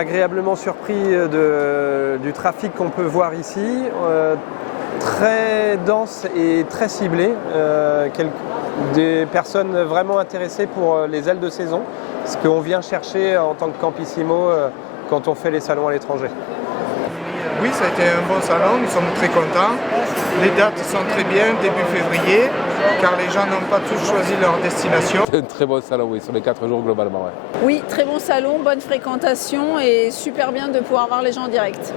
agréablement surpris du trafic qu'on peut voir ici. Très dense et très ciblé. Des personnes vraiment intéressées pour les ailes de saison, ce qu'on vient chercher en tant que Campissimo quand on fait les salons à l'étranger. Oui, ça a été un bon salon, nous sommes très contents. Les dates sont très bien, début février, car les gens n'ont pas tous choisi leur destination. C'est un très bon salon, oui, sur les 4 jours globalement. Ouais. Oui, très bon salon, bonne fréquentation et super bien de pouvoir voir les gens en direct.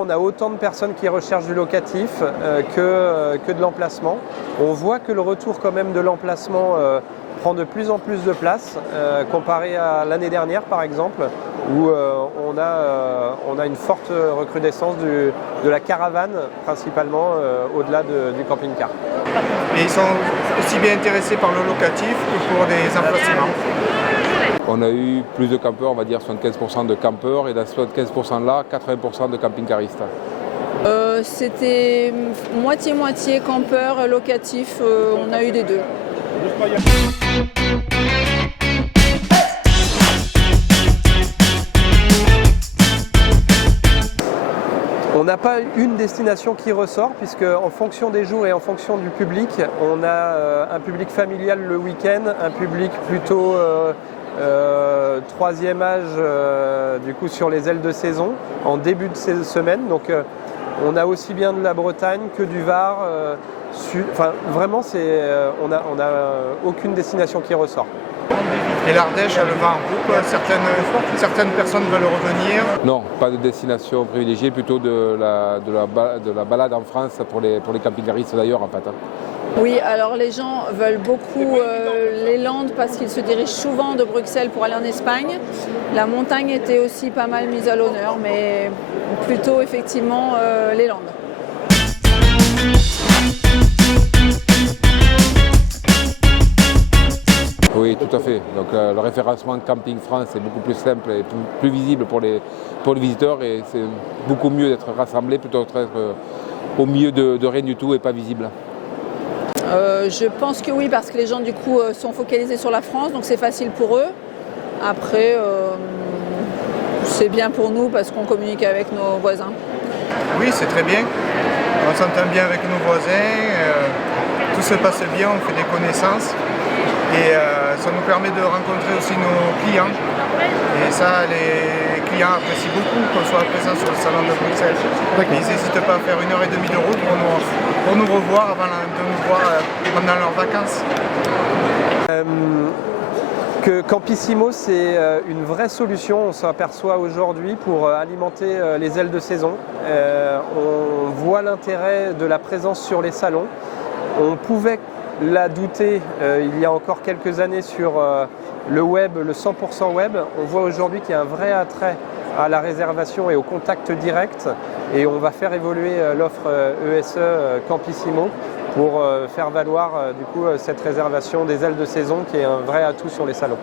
On a autant de personnes qui recherchent du locatif que de l'emplacement. On voit que le retour quand même de l'emplacement prend de plus en plus de place comparé à l'année dernière par exemple où on a une forte recrudescence de la caravane principalement au-delà du camping-car. Et ils sont aussi bien intéressés par le locatif que pour des emplacements. On a eu plus de campeurs, on va dire 75% de campeurs et dans ce 75% là, 80% de camping-caristes. C'était moitié-moitié campeurs, locatifs, on a eu des deux. On n'a pas une destination qui ressort puisque en fonction des jours et en fonction du public, on a un public familial le week-end, un public plutôt troisième âge du coup sur les ailes de saison en début de semaine. Donc on a aussi bien de la Bretagne que du Var. Enfin vraiment on a aucune destination qui ressort. Et l'Ardèche a le vent en poupe, certaines personnes veulent revenir. Non, pas de destination privilégiée, plutôt de la balade en France pour les camping-caristes d'ailleurs en fait. Oui, alors les gens veulent beaucoup les Landes parce qu'ils se dirigent souvent de Bruxelles pour aller en Espagne. La montagne était aussi pas mal mise à l'honneur, mais plutôt effectivement les Landes. Oui, tout à fait. Donc le référencement Camping France est beaucoup plus simple et plus visible pour les visiteurs et c'est beaucoup mieux d'être rassemblé plutôt que d'être au milieu de rien du tout et pas visible. Je pense que oui, parce que les gens du coup sont focalisés sur la France, donc c'est facile pour eux. Après, c'est bien pour nous parce qu'on communique avec nos voisins. Oui, c'est très bien. On s'entend bien avec nos voisins, tout se passe bien, on fait des connaissances et ça nous permet de rencontrer aussi nos clients. Et ça, les clients apprécient beaucoup qu'on soit présent sur le salon de Bruxelles. Ils n'hésitent pas à faire 1h30 de route pour nous revoir avant de nous voir pendant leurs vacances. Que Campissimo, c'est une vraie solution, on s'aperçoit aujourd'hui pour alimenter les ailes de saison. On voit l'intérêt de la présence sur les salons. On pouvait la douter il y a encore quelques années sur le web, le 100% web. On voit aujourd'hui qu'il y a un vrai attrait à la réservation et au contact direct et on va faire évoluer l'offre ESE Campissimo pour faire valoir du coup cette réservation des ailes de saison qui est un vrai atout sur les salons.